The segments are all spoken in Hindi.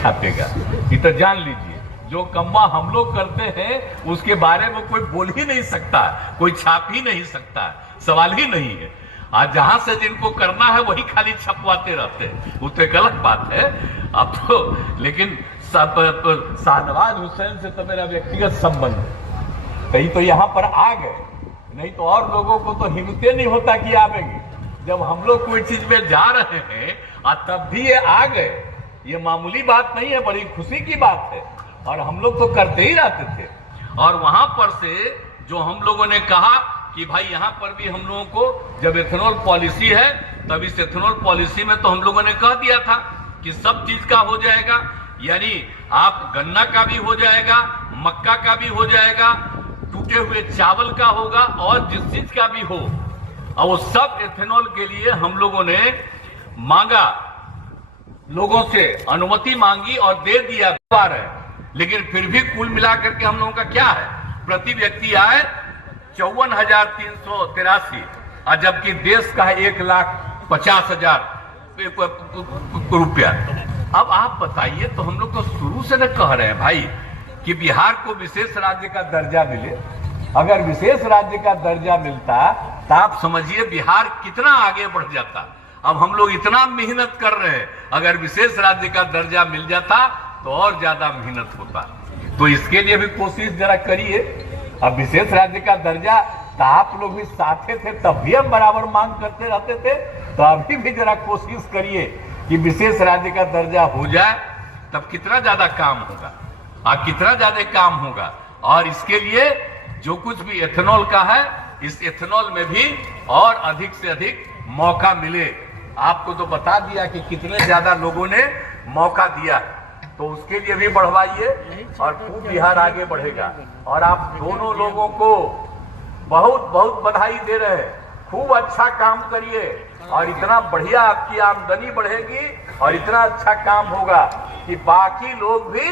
छापेगा। ये तो जान लीजिए, जो कम्मा हम लोग करते हैं उसके बारे में कोई बोल ही नहीं सकता, कोई छाप ही नहीं सकता, सवाल ही नहीं है। आज जहां से जिनको करना है वही खाली छपवाते रहते हैं, वो तो एक अलग बात है। अब तो लेकिन शाहनवाज हुसैन से तो मेरा व्यक्तिगत संबंध है, कहीं तो यहां पर आ गए, नहीं तो और लोगों को तो हिम्मते नहीं होता कि आवेंगे। जब हम लोग कोई चीज में जा रहे हैं और तब भी ये आ गए, ये मामूली बात नहीं है, बड़ी खुशी की बात है। और हम लोग तो करते ही रहते थे। और वहां पर से जो हम लोगों ने कहा कि भाई यहां पर भी हम लोगों को जब एथेनॉल पॉलिसी है, तब इस एथेनॉल पॉलिसी में तो हम लोगों ने कह दिया था कि सब चीज का हो जाएगा, यानी आप गन्ना का भी हो जाएगा, मक्का का भी हो जाएगा, टूटे हुए चावल का होगा, और जिस चीज का भी हो, और वो सब एथेनॉल के लिए हम लोगों ने मांगा, लोगों से अनुमति मांगी और दे दिया है। लेकिन फिर भी कुल मिलाकर के हम लोगों का क्या है, प्रति व्यक्ति आय 54,383, और जबकि देश का है 1,50,000 रुपया। अब आप बताइए, तो हम लोग तो शुरू से न कह रहे हैं भाई कि बिहार को विशेष राज्य का दर्जा मिले। अगर विशेष राज्य का दर्जा मिलता तो आप समझिए बिहार कितना आगे बढ़ जाता। अब हम लोग इतना मेहनत कर रहे हैं, अगर विशेष राज्य का दर्जा मिल जाता तो और ज्यादा मेहनत होता। तो इसके लिए भी कोशिश जरा करिए। अब विशेष राज्य का दर्जा तो आप लोग भी साथे थे, तब भी हम बराबर मांग करते रहते थे, तो अभी भी जरा कोशिश करिए कि विशेष राज्य का दर्जा हो जाए, तब कितना ज्यादा काम होगा और कितना ज्यादा काम होगा। और इसके लिए जो कुछ भी एथेनॉल का है, इस एथेनॉल में भी और अधिक से अधिक मौका मिले। आपको तो बता दिया कि कितने ज्यादा लोगों ने मौका दिया, तो उसके लिए भी बढ़वाइए और खूब बिहार आगे बढ़ेगा। और आप दोनों लोगों को बहुत बहुत बधाई दे रहे हैं, खूब अच्छा काम करिए और इतना बढ़िया आपकी आमदनी बढ़ेगी और इतना अच्छा काम होगा कि बाकी लोग भी,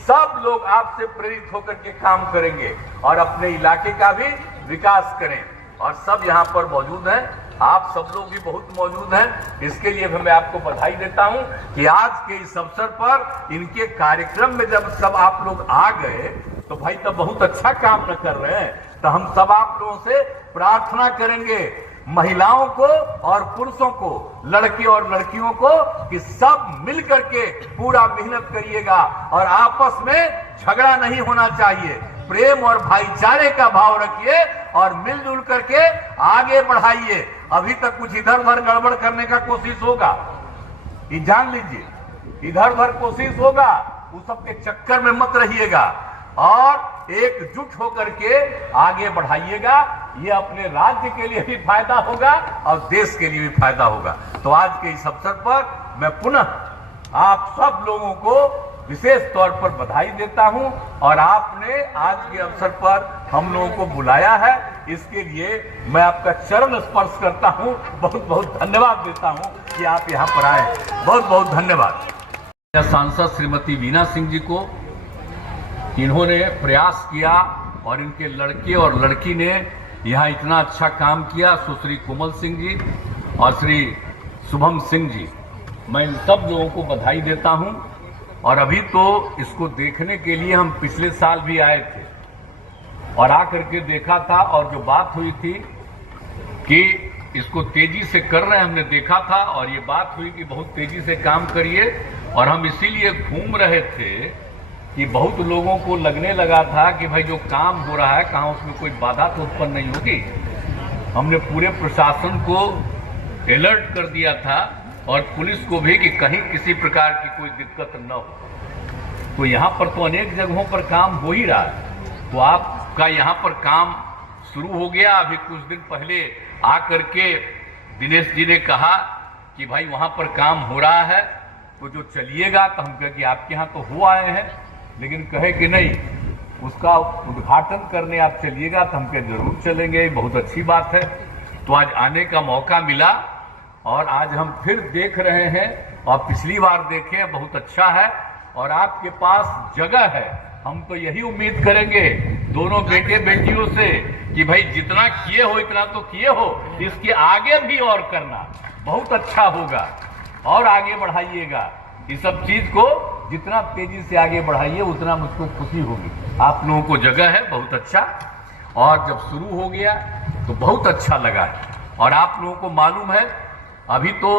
सब लोग आपसे प्रेरित होकर के काम करेंगे और अपने इलाके का भी विकास करें। और सब यहाँ पर मौजूद हैं, आप सब लोग भी बहुत मौजूद हैं। इसके लिए मैं आपको बधाई देता हूं कि आज के इस अवसर पर इनके कार्यक्रम में जब सब आप लोग आ गए, तो भाई तब बहुत अच्छा काम न कर रहे हैं। तो हम सब आप लोगों से प्रार्थना करेंगे, महिलाओं को और पुरुषों को, लड़के और लड़कियों को, कि सब मिल करके पूरा मेहनत करिएगा और आपस में झगड़ा नहीं होना चाहिए। प्रेम और भाईचारे का भाव रखिए और मिलजुल करके आगे बढ़ाइए। अभी तक कुछ इधर उधर गड़बड़ करने का कोशिश होगा, ये जान लीजिए, इधर उधर कोशिश होगा, उस सब के चक्कर में मत रहिएगा और एकजुट होकर के आगे बढ़ाइएगा। ये अपने राज्य के लिए भी फायदा होगा और देश के लिए भी फायदा होगा। तो आज के इस अवसर पर मैं पुनः आप सब लोगों को विशेष तौर पर बधाई देता हूं और आपने आज के अवसर पर हम लोगों को बुलाया है, इसके लिए मैं आपका चरण स्पर्श करता हूं, बहुत बहुत धन्यवाद देता हूं कि आप यहां पर आए। बहुत बहुत धन्यवाद सांसद श्रीमती वीना सिंह जी को, इन्होंने प्रयास किया और इनके लड़के और लड़की ने यहाँ इतना अच्छा काम किया। सुश्री कोमल सिंह जी और श्री शुभम सिंह जी, मैं इन सब लोगों को बधाई देता हूं। और अभी तो इसको देखने के लिए हम पिछले साल भी आए थे और आकर के देखा था, और जो बात हुई थी कि इसको तेजी से कर रहे हैं, हमने देखा था और ये बात हुई कि बहुत तेजी से काम करिए। और हम इसीलिए घूम रहे थे कि बहुत लोगों को लगने लगा था कि भाई जो काम हो रहा है कहाँ उसमें कोई बाधा तो उत्पन्न नहीं होगी। हमने पूरे प्रशासन को अलर्ट कर दिया था और पुलिस को भी कि कहीं किसी प्रकार की कोई दिक्कत न हो। तो यहाँ पर तो अनेक जगहों पर काम हो ही रहा है, तो आपका यहाँ पर काम शुरू हो गया। अभी कुछ दिन पहले आकर के दिनेश जी ने कहा कि भाई वहाँ पर काम हो रहा है, तो जो चलिएगा। तो हम कहे कि आपके यहाँ तो हो आए हैं, लेकिन कहे कि नहीं, उसका उद्घाटन करने आप चलिएगा। तो हम कहे जरूर चलेंगे, बहुत अच्छी बात है। तो आज आने का मौका मिला और आज हम फिर देख रहे हैं और पिछली बार देखे, बहुत अच्छा है और आपके पास जगह है। हम तो यही उम्मीद करेंगे दोनों बेटे बेटियों से कि भाई जितना किए हो इतना तो किए हो, इसके आगे भी और करना बहुत अच्छा होगा और आगे बढ़ाइएगा। इस सब चीज को जितना तेजी से आगे बढ़ाइए उतना मुझको खुशी होगी। आप लोगों को जगह है बहुत अच्छा, और जब शुरू हो गया तो बहुत अच्छा लगा है। और आप लोगों को मालूम है अभी तो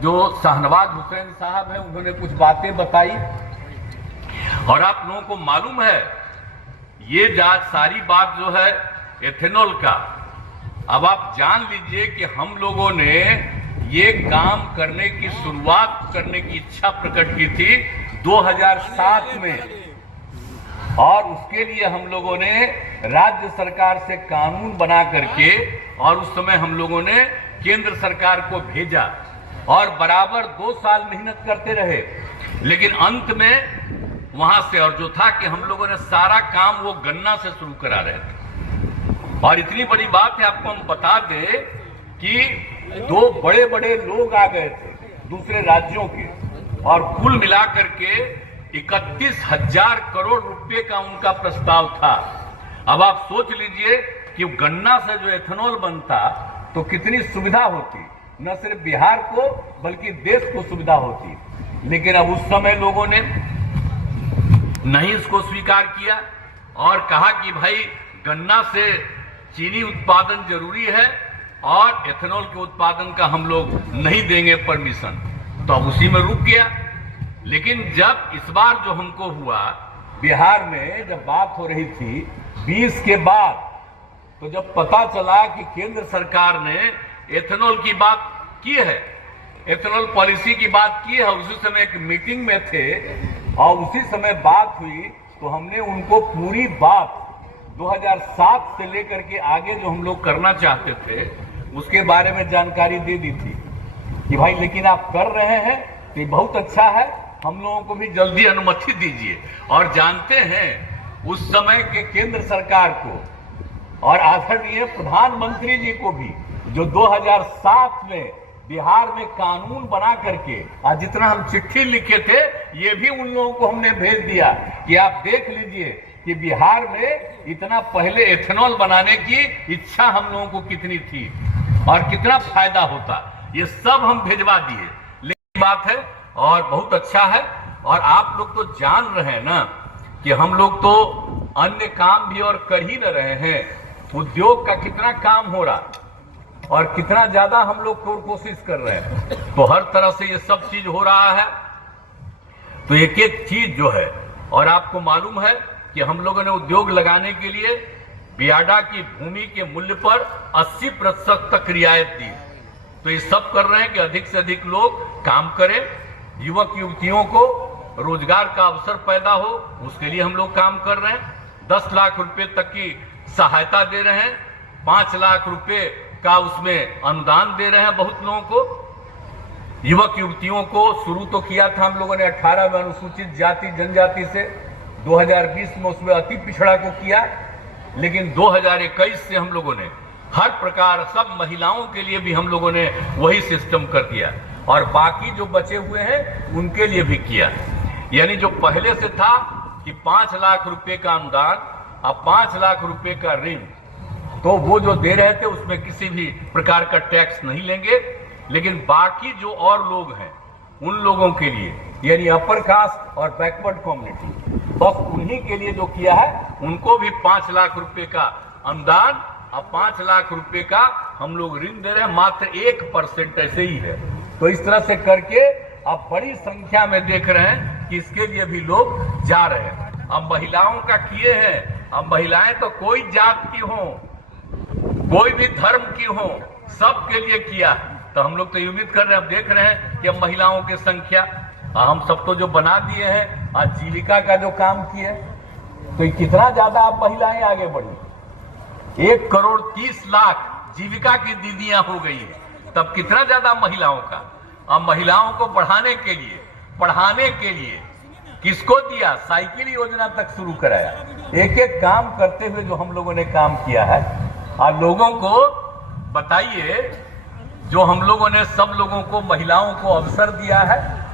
जो शाहनवाज हुसैन साहब हैं उन्होंने कुछ बातें बताई, और आप लोगों को मालूम है ये सारी बात जो है एथेनॉल का, अब आप जान लीजिए कि हम लोगों ने ये काम करने की शुरुआत करने की इच्छा प्रकट की थी 2007 में, और उसके लिए हम लोगों ने राज्य सरकार से कानून बना करके, और उस समय हम लोगों ने केंद्र सरकार को भेजा और बराबर 2 साल मेहनत करते रहे, लेकिन अंत में वहां से, और जो था कि हम लोगों ने सारा काम वो गन्ना से शुरू करा रहे थे। और इतनी बड़ी बात है आपको हम बता दें कि 2 बड़े बड़े लोग आ गए थे दूसरे राज्यों के, और कुल मिलाकर के 31,000 करोड़ रुपए का उनका प्रस्ताव था। अब आप सोच लीजिए कि गन्ना से जो एथेनॉल बनता तो कितनी सुविधा होती, न सिर्फ बिहार को बल्कि देश को सुविधा होती। लेकिन अब उस समय लोगों ने नहीं इसको स्वीकार किया और कहा कि भाई गन्ना से चीनी उत्पादन जरूरी है और एथेनॉल के उत्पादन का हम लोग नहीं देंगे परमिशन, तो अब उसी में रुक गया। लेकिन जब इस बार जो हमको हुआ बिहार में, जब बात हो रही थी 20 के बाद, तो जब पता चला कि केंद्र सरकार ने एथेनॉल की बात की है, एथेनॉल पॉलिसी की बात की है, उसी समय एक मीटिंग में थे और उसी समय बात हुई, तो हमने उनको पूरी बात 2007 से लेकर के आगे जो हम लोग करना चाहते थे उसके बारे में जानकारी दे दी थी कि भाई लेकिन आप कर रहे हैं तो ये बहुत अच्छा है, हम लोगों को भी जल्दी अनुमति दीजिए। और जानते हैं उस समय के केंद्र सरकार को और आदरणीय प्रधानमंत्री जी को भी, जो 2007 में बिहार में कानून बना करके आज जितना हम चिट्ठी लिखे थे ये भी उन लोगों को हमने भेज दिया कि आप देख लीजिए कि बिहार में इतना पहले एथेनॉल बनाने की इच्छा हम लोगों को कितनी थी और कितना फायदा होता, ये सब हम भेजवा दिए। लेकिन बात है और बहुत अच्छा है, और आप लोग तो जान रहे हैं ना कि हम लोग तो अन्य काम भी और कर ही न रहे हैं, उद्योग का कितना काम हो रहा और कितना ज्यादा हम लोग कोशिश कर रहे हैं, तो हर तरह से ये सब चीज हो रहा है। तो एक एक चीज जो है, और आपको मालूम है कि हम लोगों ने उद्योग लगाने के लिए बियाडा की भूमि के मूल्य पर 80% तक रियायत दी। तो ये सब कर रहे हैं कि अधिक से अधिक लोग काम करें, युवक युवतियों को रोजगार का अवसर पैदा हो, उसके लिए हम लोग काम कर रहे हैं। 10 लाख रुपए तक की सहायता दे रहे हैं, 5 लाख रुपए का उसमें अनुदान दे रहे हैं बहुत लोगों को। युवक युवतियों को शुरू तो किया था हम लोगों ने 18 में अनुसूचित जाति जनजाति से, 2020 में उसमें अति पिछड़ा को किया, लेकिन 2021 से हम लोगों ने हर प्रकार सब महिलाओं के लिए भी हम लोगों ने वही सिस्टम कर दिया, और बाकी जो बचे हुए हैं उनके लिए भी किया। यानी जो पहले से था कि 5 लाख रुपए का अनुदान, अब 5 लाख रुपए का ऋण, तो वो जो दे रहे थे उसमें किसी भी प्रकार का टैक्स नहीं लेंगे, लेकिन बाकी जो और लोग हैं उन लोगों के लिए, यानी अपर कास्ट और बैकवर्ड कम्युनिटी, बस उन्हीं के लिए जो किया है उनको भी 5 लाख रुपए का अनुदान, अब 5 लाख रुपए का हम लोग ऋण दे रहे हैं, मात्र 1% ऐसे ही है। तो इस तरह से करके अब बड़ी संख्या में देख रहे हैं कि इसके लिए भी लोग जा रहे हैं। अब महिलाओं का किए हैं, अब महिलाएं तो कोई जात की हो, कोई भी धर्म की हो, सबके लिए किया। तो हम लोग तो उम्मीद कर रहे हैं, अब देख रहे हैं कि अब महिलाओं की संख्या हम सब तो जो बना दिए हैं, आजीविका का जो काम किए, तो कितना ज्यादा अब महिलाएं आगे बढ़ी। 1,30,00,000 जीविका की दीदियां हो गई है, तब कितना ज्यादा महिलाओं का। अब महिलाओं को बढ़ाने के लिए, पढ़ाने के लिए किसको दिया, साइकिल योजना तक शुरू कराया। एक एक काम करते हुए जो हम लोगों ने काम किया है, और लोगों को बताइए, जो हम लोगों ने सब लोगों को, महिलाओं को अवसर दिया है,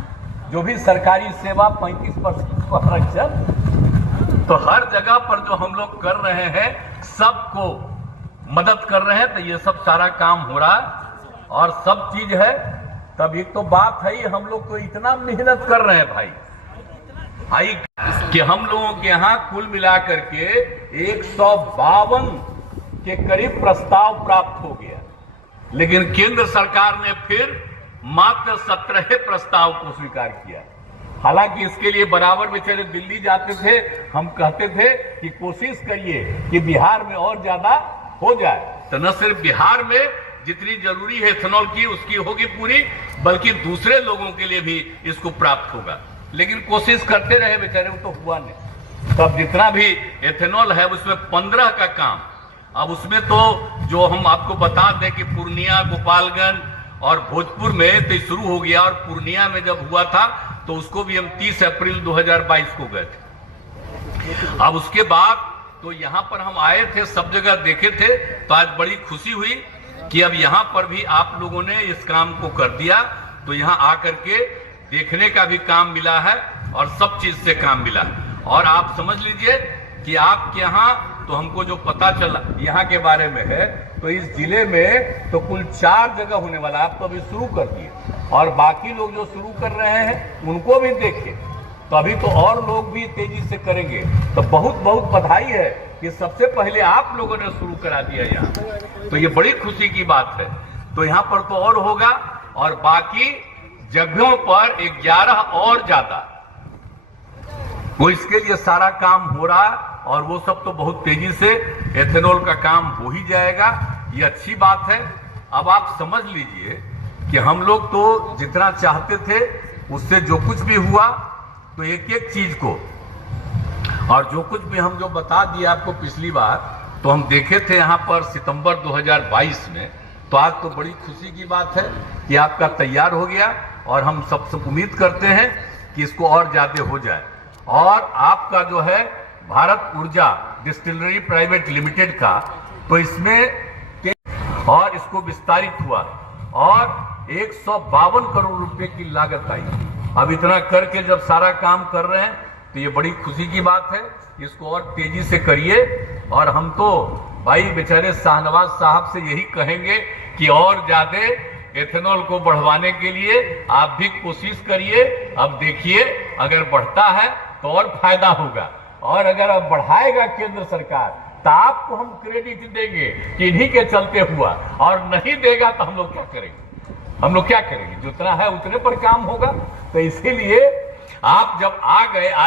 जो भी सरकारी सेवा 35% आरक्षण, तो हर जगह पर जो हम लोग कर रहे हैं सबको मदद कर रहे हैं, तो ये सब सारा काम हो रहा है और सब चीज है। तब एक तो बात है ही, हम लोग तो इतना मेहनत कर रहे हैं भाई, भाई कि हम लोगों के यहाँ कुल मिलाकर के 152 के करीब प्रस्ताव प्राप्त हो गया, लेकिन केंद्र सरकार ने फिर मात्र 17 प्रस्ताव को स्वीकार किया। हालांकि इसके लिए बराबर बेचारे दिल्ली जाते थे, हम कहते थे कि कोशिश करिए कि बिहार में और ज्यादा हो जाए, तो न सिर्फ बिहार में जितनी जरूरी है एथेनॉल की उसकी होगी पूरी, बल्कि दूसरे लोगों के लिए भी इसको प्राप्त होगा। लेकिन कोशिश करते रहे बेचारे, वो तो हुआ नहीं। तब जितना भी एथेनॉल है उसमें 15 का काम, अब उसमें तो जो हम आपको बता दें कि पूर्णिया, गोपालगंज और भोजपुर में तो शुरू हो गया, और पूर्णिया में जब हुआ था तो उसको भी हम 30 अप्रैल 2022 को गए थे। अब उसके बाद तो यहां पर हम आए थे, सब जगह देखे थे, तो आज बड़ी खुशी हुई कि अब यहां पर भी आप लोगों ने इस काम को कर दिया। तो यहां आकर के देखने का भी काम मिला है और सब चीज से काम मिला। और आप समझ लीजिए कि आपके यहां तो हमको जो पता चला यहाँ के बारे में है, तो इस जिले में तो कुल 4 जगह होने वाला, आप तो अभी शुरू कर दिए, और बाकी लोग जो शुरू कर रहे हैं उनको भी देखिए, तो अभी तो और लोग भी तेजी से करेंगे। तो बहुत बहुत बधाई है कि सबसे पहले आप लोगों ने शुरू करा दिया यहाँ, तो ये बड़ी खुशी की बात है। तो यहाँ पर तो और होगा, और बाकी जगहों पर 11 और ज्यादा, वो इसके लिए सारा काम हो रहा है, और वो सब तो बहुत तेजी से एथेनॉल का काम हो ही जाएगा। ये अच्छी बात है। अब आप समझ लीजिए कि हम लोग तो जितना चाहते थे उससे जो कुछ भी हुआ, तो एक एक चीज को, और जो कुछ भी हम जो बता दिया आपको पिछली बार, तो हम देखे थे यहाँ पर सितंबर 2022 में। तो आज तो बड़ी खुशी की बात है कि आपका तैयार हो गया, और हम सबसे उम्मीद करते हैं कि इसको और ज्यादा हो जाए। और आपका जो है भारत ऊर्जा डिस्टिलरी प्राइवेट लिमिटेड का, तो इसमें और इसको विस्तारित हुआ, और 152 करोड़ रुपए की लागत आई। अब इतना करके जब सारा काम कर रहे हैं तो ये बड़ी खुशी की बात है। इसको और तेजी से करिए, और हम तो भाई बेचारे शाहनवाज साहब से यही कहेंगे कि और ज्यादा एथेनॉल को बढ़वाने के लिए आप भी कोशिश करिए। अब देखिए, अगर बढ़ता है तो और फायदा होगा, और अगर अब बढ़ाएगा केंद्र सरकार तो आपको हम क्रेडिट देंगे कि इन्हीं के चलते हुआ, और नहीं देगा तो हम लोग क्या करेंगे? हम लोग क्या करेंगे? जितना है उतने पर काम होगा। तो इसीलिए आप जब आ गए, आज